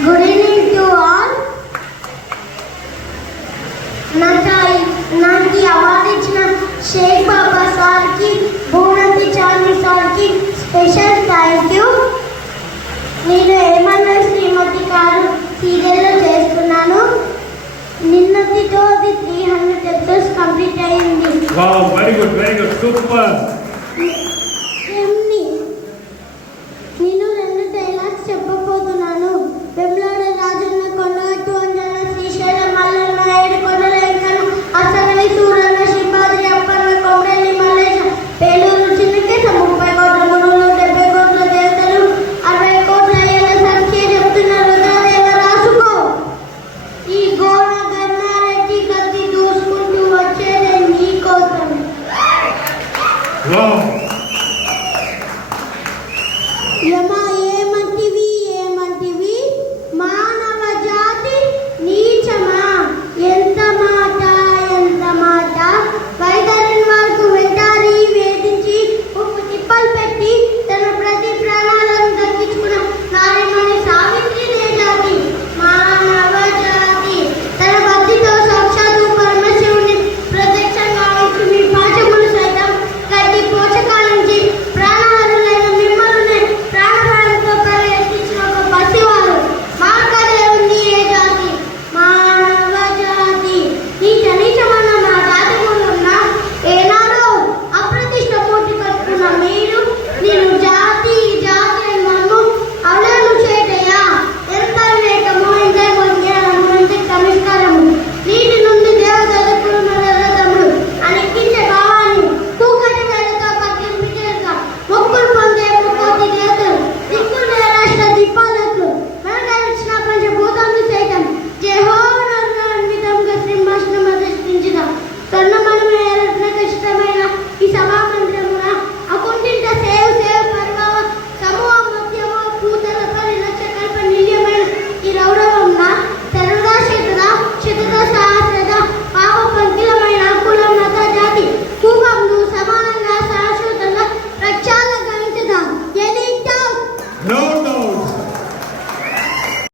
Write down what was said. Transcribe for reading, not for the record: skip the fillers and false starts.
Good evening to all. నాకు award ఇచ్చిన షేక్ బాబా సార్కి, భూనతి చార్మి సార్కి స్పెషల్ థ్యాంక్ యూ. నేను ఏమన్నా శ్రీమతి గారు సీరియల్లో చేస్తున్నాను. నిన్నటితో 300 ఎపిసోడ్స్ కంప్లీట్ అయ్యింది. Wow, very good, super.